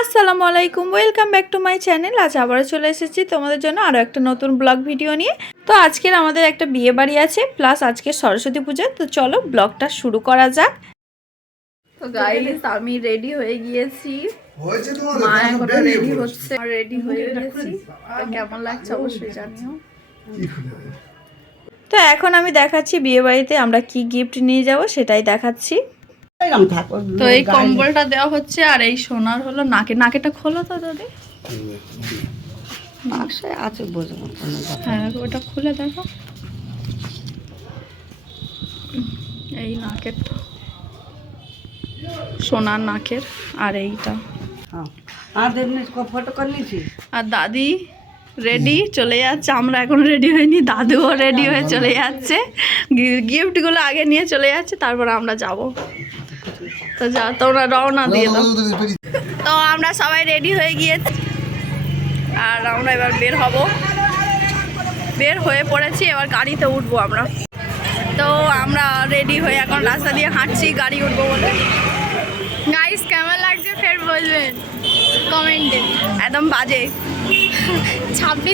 আসসালামু আলাইকুম, welcome back to my channel. আজ আবারও চলে এসেছি তোমাদের জন্য আরও একটা নতুন ব্লগ ভিডিও নিয়ে। তো আজকের আমাদের একটা বিয়ে বাড়ি আছে, প্লাস আজকে সরস্বতী পূজা। তো চলো ব্লগটা শুরু করা যাক। তো গাইস, আমি রেডি হয়ে গিয়েছি, মা এখনো রেডি হচ্ছে, রেডি হয়ে গিয়েছি। কেমন লাগছে অবশ্যই জানিও। তো এখন আমি দেখাচ্ছি বিয়ে বাড়িতে আমরা কি গিফট নিয়ে যাব, সেটাই দেখাচ্ছি। তো এই কম্বলটা দেওয়া হচ্ছে, আর এই সোনার হলো নাকেটা খোলো তো দাদি। আছে বুঝবো, হ্যাঁ ওটা খুলে দেখো। এই নাকের, সোনার নাকের, আর এইটা। ফটো করে নিয়েছি। আর দাদি রেডি চলে যাচ্ছে, আমরা এখন রেডি হইনি, দাদুও রেডি হয়ে চলে যাচ্ছে। গিফটগুলো আগে নিয়ে চলে যাচ্ছে, তারপর আমরা যাব। তো যা, তোমরা রওনা দিয়ে দাও। তো আমরা সবাই রেডি হয়ে গিয়েছি, আর আমরা এবার বের হয়ে পড়েছি। এবার গাড়িতে উঠবো আমরা। তো আমরা রেডি হয়ে এখন রাস্তা দিয়ে হাঁটছি গাড়ি উঠবো বলে। গাইস কেমন লাগছে ফের বলবেন কমেন্টে। একদম বাজে ছাব্বি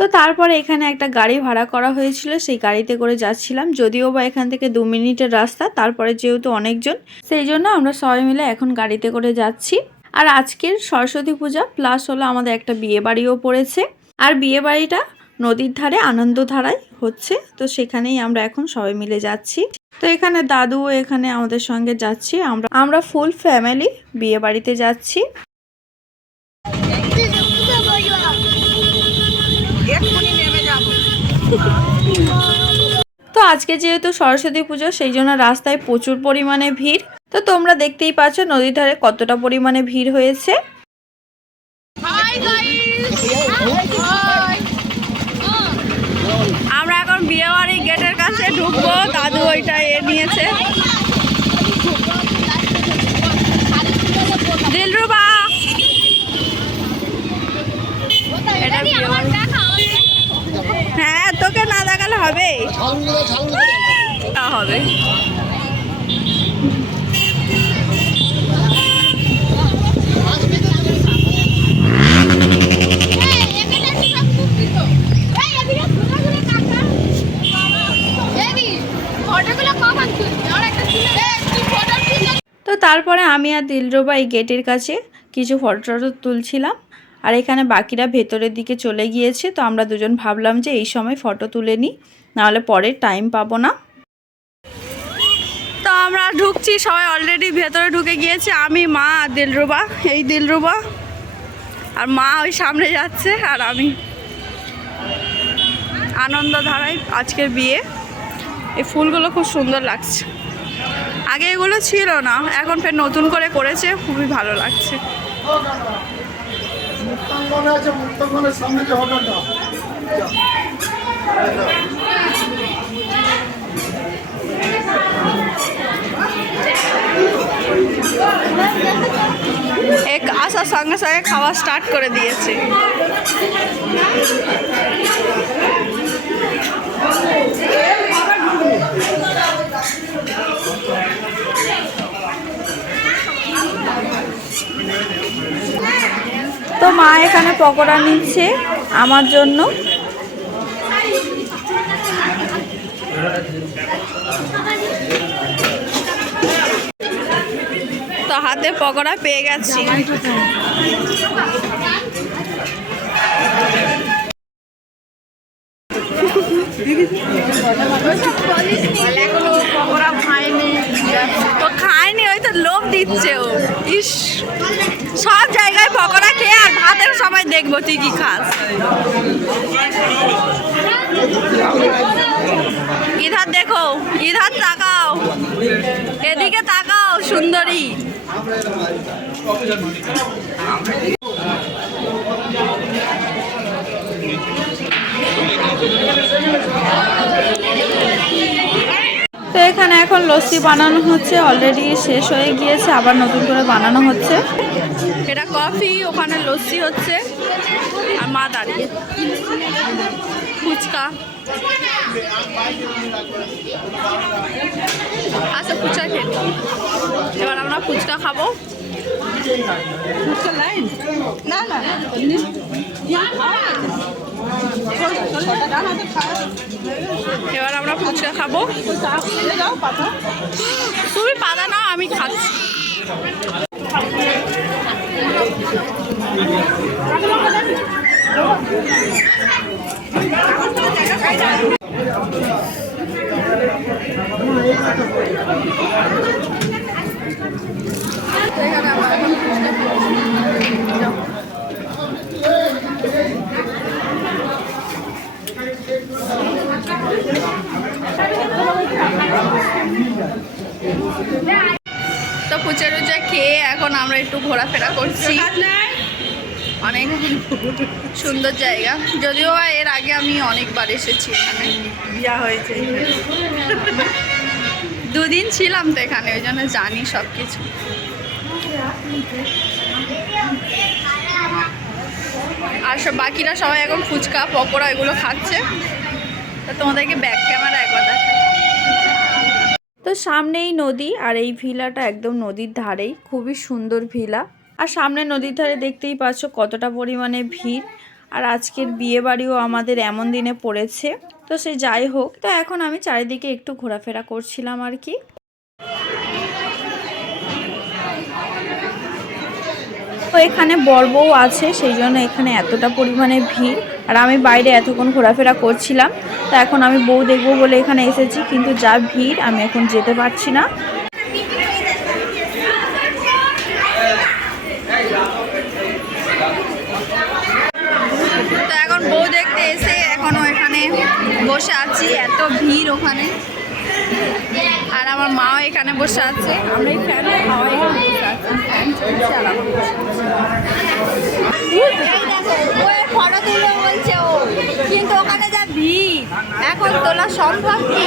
তো তারপরে এখানে একটা গাড়ি ভাড়া করা হয়েছিল, সেই গাড়িতে করে যাচ্ছিলাম। যদিও বা এখান থেকে 2 মিনিটের রাস্তা, তারপরে যেহেতু অনেকজন, সেই জন্য আমরা সবাই মিলে এখন গাড়িতে করে যাচ্ছি। আর আজকের সরস্বতী পূজা প্লাস হলো আমাদের একটা বিয়ে বাড়িও পড়েছে, আর বিয়ে বাড়িটা নদীর ধারে আনন্দধারায় হচ্ছে। তো সেখানেই আমরা এখন সবাই মিলে যাচ্ছি। তো এখানে দাদু এখানে আমাদের সঙ্গে যাচ্ছি, আমরা ফুল ফ্যামিলি বিয়ে বাড়িতে যাচ্ছি। তো আজকে যেহেতু সরস্বতী পুজো, সেই জন্য রাস্তায় প্রচুর পরিমাণে ভিড়। তো তোমরা দেখতেই পাচ্ছ নদীর ধারে কতটা পরিমাণে ভিড় হয়েছে। আমরা এখন বিয়ে বাড়ির গেটের কাছে ঢুকবো, দাদু ওইটা নিয়েছে। দিলরুবা, হ্যাঁ তোকে না দেখালে হবে হবে। তো তারপরে আমি আর দিলরুবা এই গেটের কাছে কিছু ফটো তুলছিলাম, আর এখানে বাকিরা ভেতরের দিকে চলে গিয়েছে। তো আমরা দুজন ভাবলাম যে এই সময় ফটো তুলে নিই, নাহলে পরে টাইম পাবো না। তো আমরা ঢুকছি, সবাই অলরেডি ভেতরে ঢুকে গিয়েছে। আমি, মা আর দিলরুবা, এই দিলরুবা আর মা ওই সামনে যাচ্ছে, আর আমি। আনন্দধারায় আজকের বিয়ে। এই ফুলগুলো খুব সুন্দর লাগছে, আগে এগুলো ছিল না, এখন ফের নতুন করে করেছে, খুবই ভালো লাগছে। এক আসার সঙ্গে সঙ্গে খাওয়া স্টার্ট করে দিয়েছে। তো মা এখানে পকোড়া নিচ্ছে আমার জন্য। তো হাতে পকোড়া পেয়ে গেছি। পকোড়া খায়নি, তো খায়নি, ওই তো লোভ দিচ্ছে ও। ইস, সব জায়গায় পকোড়া খেয়ে আর ভাতের সময় দেখবো তুই কি খাস। ইধার দেখো, ইধার তাকাও, এদিকে তাকাও সুন্দরী। তো এখানে এখন লস্যি বানানো হচ্ছে, অলরেডি শেষ হয়ে গিয়েছে, আবার নতুন করে বানানো হচ্ছে। এটা কফি, ওখানে লস্যি হচ্ছে, আর মা দাঁড়িয়ে। ফুচকা, আচ্ছা ফুচকা খেয়ে এবার আমরা ফুচকা খাবো। এবার আমরা ফুচকা খাবো। তুমি পাতা নাও, আমি খাচ্ছি। তো ফুচা টুচা খেয়ে এখন আমরা একটু ঘোরাফেরা করছি। অনেক সুন্দর জায়গা, যদিও এর আগে আমি অনেকবার এসেছি এখানে। বিয়া হয়েছে, দুদিন ছিলাম তো এখানে, ওই জন্য জানি সব কিছু। আর সব বাকিরা সবাই এখন ফুচকা পকোড়া এগুলো খাচ্ছে। তো তোমাদেরকে ব্যাক ক্যামেরা একবার দেখাই। তো সামনেই নদী, আর এই ভিলাটা একদম নদীর ধারেই, খুবই সুন্দর ভিলা। আর সামনে নদীর ধারে দেখতেই পাচ্ছ কতটা পরিমাণে ভিড়। আর আজকের বিয়ে বাড়িও আমাদের এমন দিনে পড়েছে। তো সে যাই হোক, তো এখন আমি চারিদিকে একটু ঘোরাফেরা করছিলাম আর কি। তো এখানে বর বউ আছে, সেই জন্য এখানে এতটা পরিমাণে ভিড়। আর আমি বাইরে এতক্ষণ ঘোরাফেরা করছিলাম। তো এখন আমি বউ দেখবো বলে এখানে এসেছি, কিন্তু যা ভিড় আমি এখন যেতে পারছি না। তো এখন বউ দেখতে এসে এখনো এখানে বসে আছি, এত ভিড় ওখানে। আর আমার মাও এখানে বসে আছে। আমরা এই ফ্যানে হাওয়ায় বসে আছি, ফ্যান চলছে আর আমরা বসে আছি। ফটো তুলবে বলছে ও, কিন্তু ওখানে যা ভিড় এখন তোলা সম্ভব কি।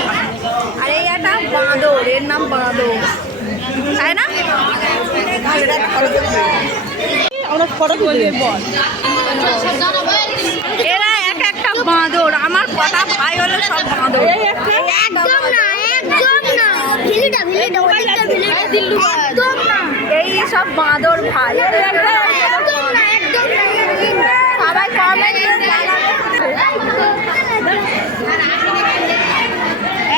আর এই একটা বাঁদর, এর নাম বাঁদর, তাই না? আমরা ফটো তুলবে বল। এরা এক একটা বাঁদর, আমার কটা ভাই হলো সব বাঁদর। একদম না, একদম না, ভিলিটা ভিলিটা ওইটা ভিলিটা দিল্লু একদম না, এই সব বাঁদর ভাই। একদম না, একদম না। সবাই কমেন্ট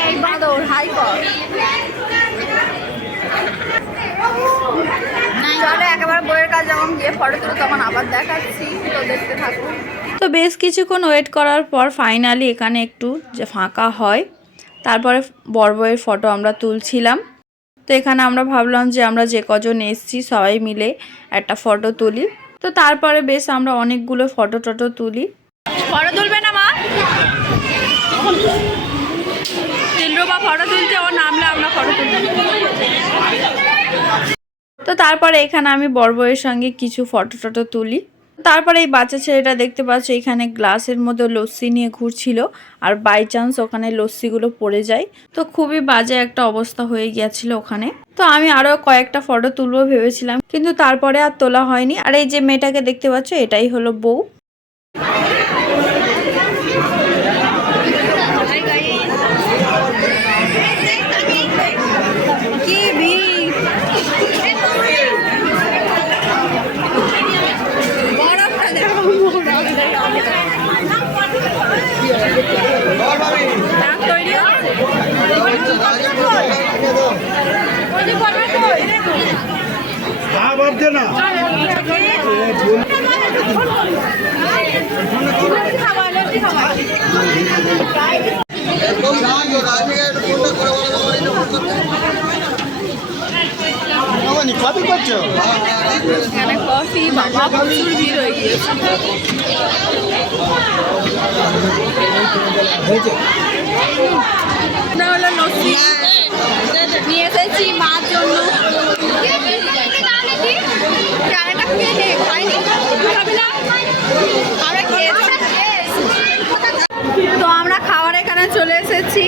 এই বাঁদর হাই কর। চলো একেবারে বইয়ের কাজ যখন গিয়ে ফটো তুলো তখন আবার দেখাচ্ছি, তো দেখতে থাকো। তো বেশ কিছুক্ষণ ওয়েট করার পর ফাইনালি এখানে একটু যে ফাঁকা হয়, তারপরে বর বউয়ের ফটো আমরা তুলছিলাম। তো এখানে আমরা ভাবলাম যে আমরা যে কজন এসছি সবাই মিলে একটা ফটো তুলি। তো তারপরে বেশ আমরা অনেকগুলো ফটো টটো তুলি। ফটো তুলবে না মা? দিলরুবা ফটো তুলছে, ও নামলে আমরা ফটো তুলছি। তো তারপরে এখানে আমি বর বউয়ের সঙ্গে কিছু ফটো টটো তুলি। তারপরে এই বাচ্চা ছেলেটা দেখতে পাচ্ছ এখানে গ্লাসের মধ্যে লস্যি নিয়ে ঘুরছিল, আর বাই চান্স ওখানে লস্যিগুলো পড়ে যায়। তো খুবই বাজে একটা অবস্থা হয়ে গিয়েছিল ওখানে। তো আমি আরও কয়েকটা ফটো তুলবো ভেবেছিলাম, কিন্তু তারপরে আর তোলা হয়নি। আর এই যে মেয়েটাকে দেখতে পাচ্ছ এটাই হলো বউ। কি ভিড়! এখানে কফি, বাবা প্রচুর ভিড় হয়ে গিয়েছে। হলো লস্যি নিয়ে এসেছি মার জন্য। তো আমরা খাওয়ার এখানে চলে এসেছি।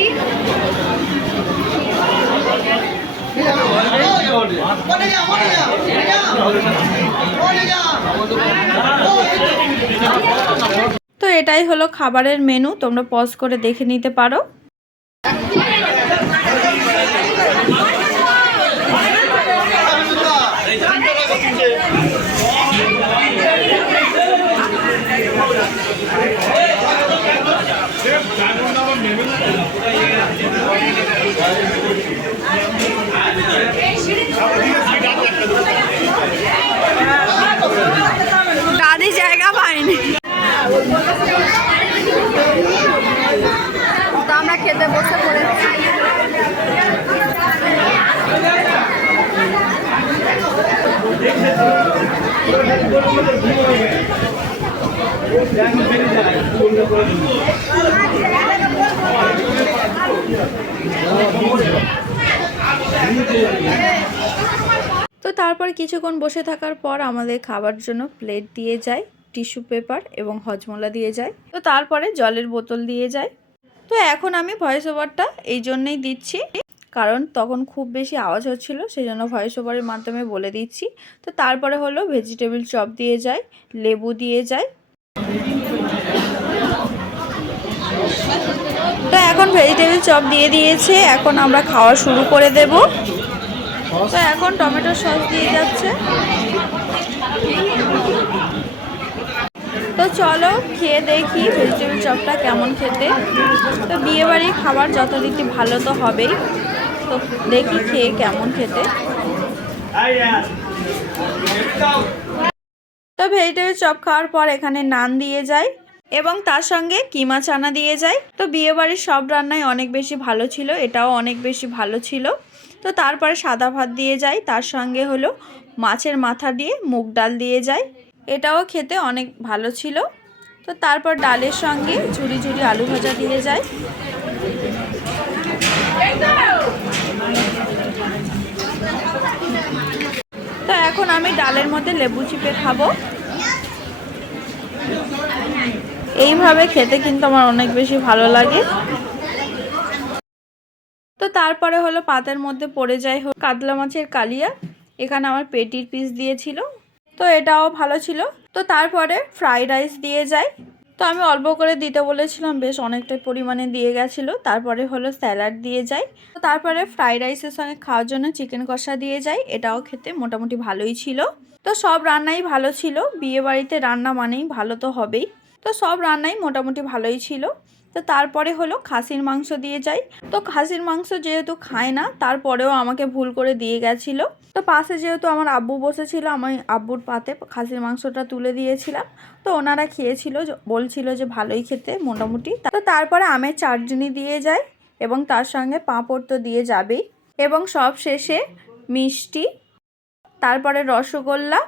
তো এটাই হলো খাবারের মেনু, তোমরা পজ করে দেখে নিতে পারো। তো তারপর কিছুক্ষণ বসে থাকার পর আমাদের খাবার জন্য প্লেট দিয়ে যায়, টিস্যু পেপার এবং হজমোলা দিয়ে যায়। তো তারপরে জলের বোতল দিয়ে যায়। তো এখন আমি ভয়েস ওভারটা এই জন্যই দিচ্ছি, কারণ তখন খুব বেশি আওয়াজ হচ্ছিল, সেই জন্য ভয়েস ওভারের মাধ্যমে বলে দিচ্ছি। তো তারপরে হলো ভেজিটেবল চপ দিয়ে যায়, লেবু দিয়ে যায়। তো এখন ভেজিটেবল চপ দিয়ে দিয়েছে, এখন আমরা খাওয়া শুরু করে দেব। তো এখন টমেটো সস দিয়ে যাচ্ছে। তো চলো খেয়ে দেখি ভেজিটেবল চপটা কেমন খেতে। তো বিয়েবাড়ির খাবার যথারীতি ভালো তো হবেই, তো দেখি খেয়ে কেমন খেতে। তো ভেজিটেবল চপ খাওয়ার পর এখানে নান দিয়ে যায় এবং তার সঙ্গে কিমা চানা দিয়ে যায়। তো বিয়েবাড়ির সব রান্নাই অনেক বেশি ভালো ছিল, এটাও অনেক বেশি ভালো ছিল। তো তারপরে সাদা ভাত দিয়ে যায়, তার সঙ্গে হলো মাছের মাথা দিয়ে মুগ ডাল দিয়ে যায়, এটাও খেতে অনেক ভালো ছিল। তো তারপর ডালের সঙ্গে ঝুরি ঝুরি আলু ভাজা দিয়ে যায়। তো এখন আমি ডালের মধ্যে লেবু চিপে খাবো। এইভাবে খেতে কিন্তু আমার অনেক বেশি ভালো লাগে। তো তারপরে হলো পাতের মধ্যে পড়ে যায় কাতলা মাছের কালিয়া, এখানে আমার পেটির পিস দিয়েছিল, তো এটাও ভালো ছিল। তো তারপরে ফ্রাইড রাইস দিয়ে যায়। তো আমি অল্প করে দিতে বলেছিলাম, বেশ অনেকটাই পরিমাণে দিয়ে গেছিলো। তারপরে হলো স্যালাড দিয়ে যায়। তো তারপরে ফ্রাইড রাইসের সঙ্গে খাওয়ার জন্য চিকেন কষা দিয়ে যায়, এটাও খেতে মোটামুটি ভালোই ছিল। তো সব রান্নাই ভালো ছিল, বিয়ে বাড়িতে রান্না মানেই ভালো তো হবেই। তো সব রান্নাই মোটামুটি ভালোই ছিল। তো তারপরে হলো খাসির মাংস দিয়ে যায়। তো খাসির মাংস যেহেতু খায় না, তারপরেও আমাকে ভুল করে দিয়ে গেছিলো। তো পাশে যেহেতু আমার আব্বু বসেছিল, আমি আব্বুর পাতে খাসির মাংসটা তুলে দিয়েছিলাম। তো ওনারা খেয়েছিল, বলছিল যে ভালোই খেতে মোটামুটি। তো তারপরে আমের চাটনি দিয়ে যায় এবং তার সঙ্গে পাঁপড় তো দিয়ে যাবেই, এবং সব শেষে মিষ্টি, তারপরে রসগোল্লা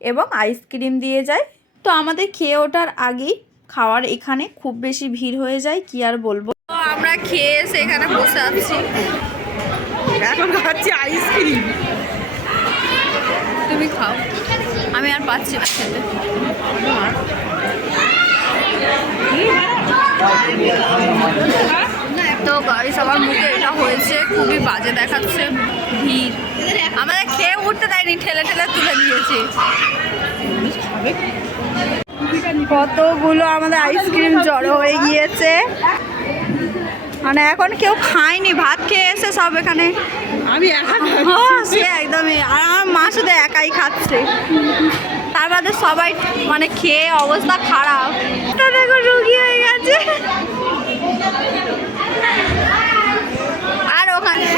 এবং আইসক্রিম দিয়ে যায়। তো আমাদের খেয়ে ওঠার আগেই খাওয়ার এখানে খুব বেশি ভিড় হয়ে যায়, কি আর বলবো। তো আমরা খেয়ে এসে এখানে বসে আছি, এখন খাচ্ছি আইসক্রিম। তুমি খাও, আমি আর পাচ্ছি না খেতে। তো গাড়ি সবার মুখে এটা হয়েছে, খুবই বাজে দেখাচ্ছে ভিড়। আমাদের খেয়ে উঠতে দেয়নি, ঠেলে ঠেলে তুলে দিয়েছে। কতগুলো আমাদের আইসক্রিম জড়ো হয়ে গিয়েছে, মানে এখন কেউ খায়নি, ভাত খেয়ে এসে সব এখানে। আমি সে একদমই, আর আমার মা শুধু একাই খাচ্ছে। তার বাদে সবাই মানে খেয়ে অবস্থা খারাপ, দেখো রুগী হয়ে গেছে। আর ওখানে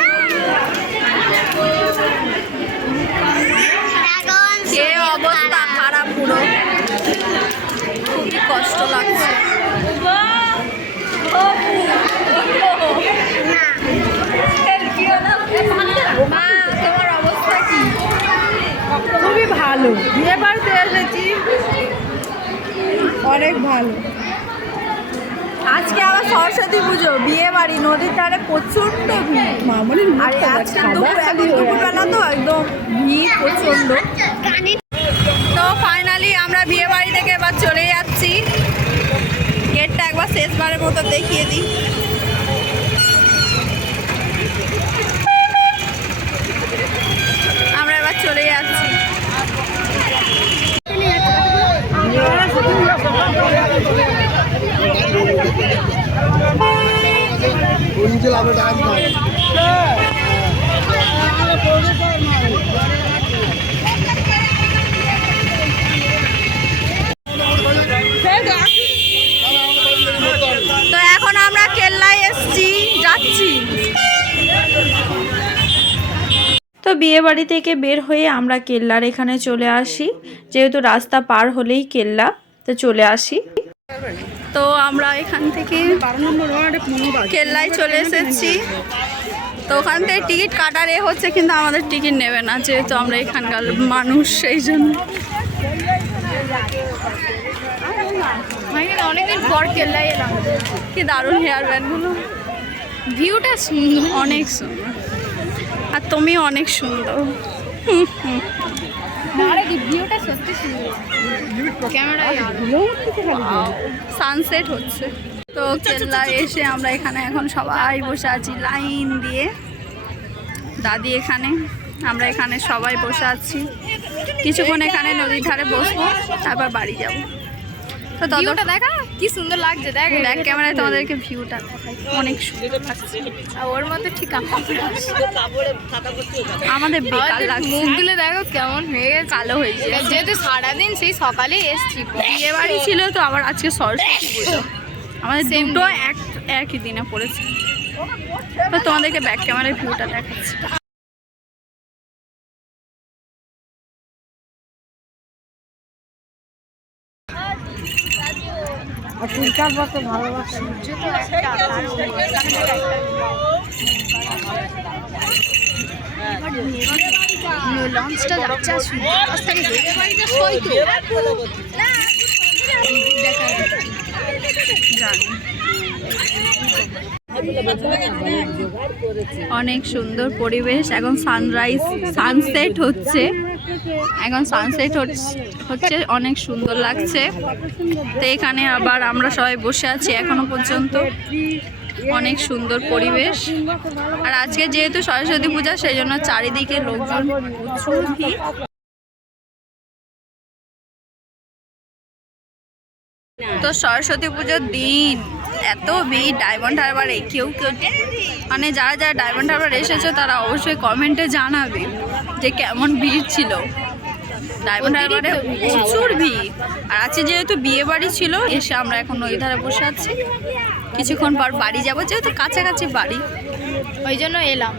খেয়ে অবস্থা খারাপ পুরো, খুবই কষ্ট লাগছে। তোমার অবস্থা কি? খুবই ভালো, বিয়ে বাড়িতে এসেছি, অনেক ভালো। আজকে আবার সরস্বতী পুজো, বিয়ে বাড়ি, নদীর ধারে প্রচন্ড ভিড়। আর আজকে দুপুরবেলা তো একদম ভিড় প্রচন্ড। তো ফাইনালি আমরা বিয়ে বাড়ি থেকে এবার চলে যাচ্ছি। গেটটা একবার শেষবারের মতো দেখিয়ে দিই। আমরা এবার চলে যাচ্ছি। তো এখন আমরা কেল্লায় যাচ্ছি। তো বিয়ে বাড়ি থেকে বের হয়ে আমরা কেল্লার এখানে চলে আসি, যেহেতু রাস্তা পার হলেই কেল্লা, তো চলে আসি। তো আমরা এখান থেকে কেল্লায় চলে এসেছি। তো ওখান থেকে টিকিট কাটার হচ্ছে, কিন্তু আমাদের টিকিট নেবে না, যেহেতু আমরা এখানকার মানুষ, সেই জন্য। অনেকদিন পর কেল্লাই এলাম। কি দারুণ হেয়ার ব্যান্ডগুলো, ভিউটা সুন্দর, অনেক সুন্দর। আর তুমি অনেক সুন্দর। ভিউটা সত্যি সুন্দর। ক্যামেরায় সানসেট হচ্ছে। তো কেল্লা এসে আমরা এখানে এখন সবাই বসে আছি লাইন দিয়ে। দাদি এখানে, আমরা এখানে সবাই বসে আছি। কিছুক্ষণ এখানে নদীর ধারে বসবো, তারপর বাড়ি যাব। তো ভিউটা দেখা কি সুন্দর লাগছে। দেখ ব্যাক ক্যামেরায় তোমাদেরকে ভিউটা দেখাই, অনেক সুন্দর লাগছে। আর ওর মধ্যে ঠিক আমাদের বেকার লাগছে, মুখগুলো দেখো কেমন হয়ে গেছে, কালো হয়ে গেছে। যেহেতু সারাদিন সেই সকালে এসছি। বিয়ে বাড়ি ছিল তো, আবার আজকে সরস্বতী পুজো, আমাদের দুটো একই দিনে পড়েছে। তো তোমাদেরকে ব্যাক ক্যামেরায় ভিউটা দেখাচ্ছি। লঞ্চটা যাচ্ছে আর সূর্যাস্ত থেকে হেঁটে বাড়িটা সইতো অনেক সুন্দর পরিবেশ। এখন সানরাইজ সানসেট হচ্ছে, এখন সানসেট হচ্ছে, অনেক সুন্দর লাগছে। তো এখানে আবার আমরা সবাই বসে আছি এখনো পর্যন্ত, অনেক সুন্দর পরিবেশ। আর আজকে যেহেতু সরস্বতী পূজা, সেই জন্য চারিদিকে লোকজন প্রচুর ভিড়। তো সরস্বতী পুজোর দিন এত ভিড় ডায়মন্ড হারবারে, কেউ মানে যারা যারা ডায়মন্ড হারবার এসেছে তারা অবশ্যই কমেন্টে জানাবে যে কেমন ভিড় ছিল। ডায়মন্ড হারবারে প্রচুর ভিড়। আর আজকে যেহেতু বিয়ে বাড়ি ছিল, এসে আমরা এখন নদী ধারে বসে আছি। কিছুক্ষণ পর বাড়ি যাব, যেহেতু কাছাকাছি বাড়ি, ওই জন্য এলাম।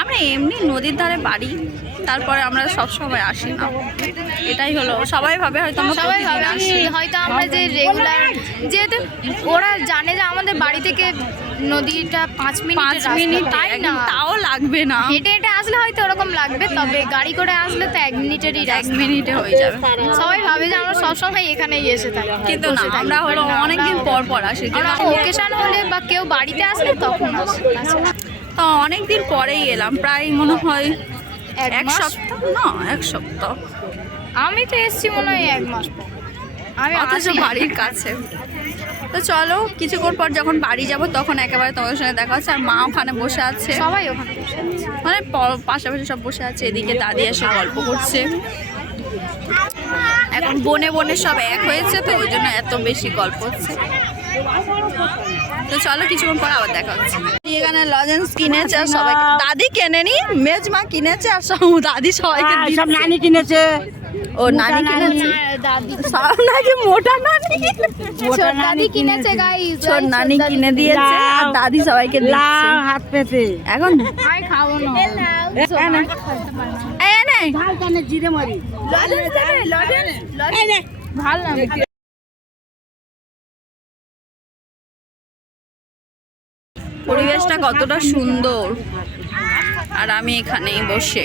আমরা এমনি নদীর ধারে বাড়ি, তারপরে আমরা সব সময় আসি না, এটাই হলো। সবাই ভাবে হয়তো আমরা সবাই প্রতিদিন আসি, হয়তো আমরা যে রেগুলার, যেহেতু ওরা জানে যে আমাদের বাড়ি থেকে নদীটা 5 মিনিট, তাই না? তাও লাগবে না, হেঁটে হেঁটে আসলে হয়তো ওরকম লাগবে, তবে গাড়ি করে আসলে তো 1 মিনিটেরই 1 মিনিটে হয়ে যাবে। সবাই ভাবে যে আমরা সবসময় এখানেই এসে থাকি, কিন্তু না, আমরা হলো অনেকদিন পর পর আসি। ওকেশন হলে বা কেউ বাড়িতে আসলে তখন আসি। তো অনেকদিন পরেই এলাম, প্রায় মনে হয় এক এক মাস? সপ্তাহ না, 1 সপ্তাহ। আমি তো এসছি মনে হয় 1 মাস পর। আমি অথচ বাড়ির কাছে। তো চলো, কিছুক্ষণ পর যখন বাড়ি যাব তখন একেবারে তোমাদের সঙ্গে দেখা হচ্ছে। আর মা ওখানে বসে আছে, সবাই ওখানে বসে আছে। মানে পাশাপাশি সব বসে আছে। এদিকে দাদি এসে গল্প করছে। এখন বনে বনে সব এক হয়েছে, তো ওই জন্য এত বেশি গল্প হচ্ছে। তো চলো, কিছুক্ষণ পর আবার দেখা হচ্ছে। এখানে লজেন্স কিনেছে আর সবাইকে, দাদি কেনেনি, মেজমা কিনেছে আর সব দাদি সবাইকে সব নানি কিনেছে। ও নানি কিনেছে, দাদি সব নাকি মোটা নানি, ছোট দাদি কিনেছে গাইস। ছোট নানি কিনে দিয়েছে আর দাদি সবাইকে দিচ্ছে। লাউ হাত পেতে এখন আমি খাবো না। এই নে ঝাল কানে জিরে মারি ভালো না। পরিবেশটা কতটা সুন্দর, আর আমি এখানেই বসে।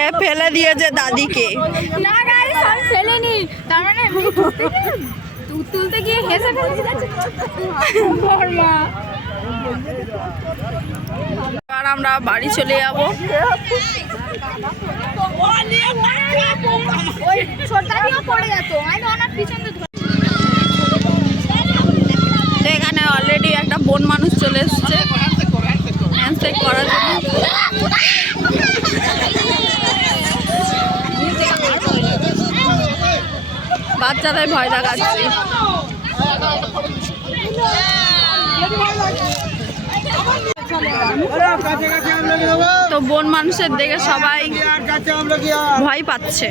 এ ফেলে দিয়েছে দাদিকে। না গাইস, আমি ফেলেনি। তার মানে আমি তুলতে গিয়ে হেসে ফেলেছি। বর্মা। আর আমরা বাড়ি চলে যাবো। ওই ছোট দাদিও পড়ে যেত, আমি তো ওনার পিছনে তো এখানে অলরেডি একটা বন মানুষ চলে এসছে হ্যান্ডশেক করার জন্য। বাচ্চাদের ভয় দেখাচ্ছে। তো বন মানুষের দেখে সবাই ভয় পাচ্ছে।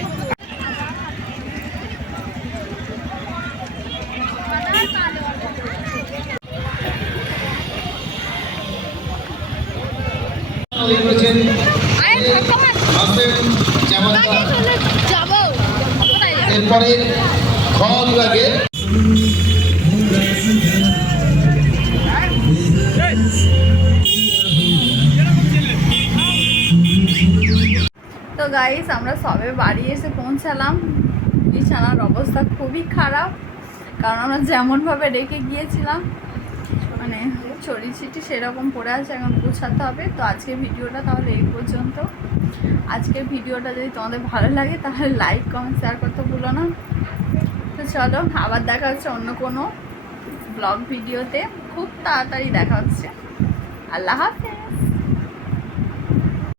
যাবো। এরপরে খ বিভাগে তো গাইস আমরা সবে বাড়ি এসে পৌঁছালাম। বিছানার অবস্থা খুবই খারাপ, কারণ আমরা যেমনভাবে রেখে গিয়েছিলাম মানে ছড়ি ছিটি সেরকম পড়ে আছে, এখন গুছাতে হবে। তো আজকের ভিডিওটা তাহলে এই পর্যন্ত। আজকের ভিডিওটা যদি তোমাদের ভালো লাগে তাহলে লাইক কমেন্ট শেয়ার করতে ভুলো না। তো চলো আবার দেখা হচ্ছে অন্য কোনো ব্লগ ভিডিওতে, খুব তাড়াতাড়ি দেখা হচ্ছে। আল্লাহ হাফেজ।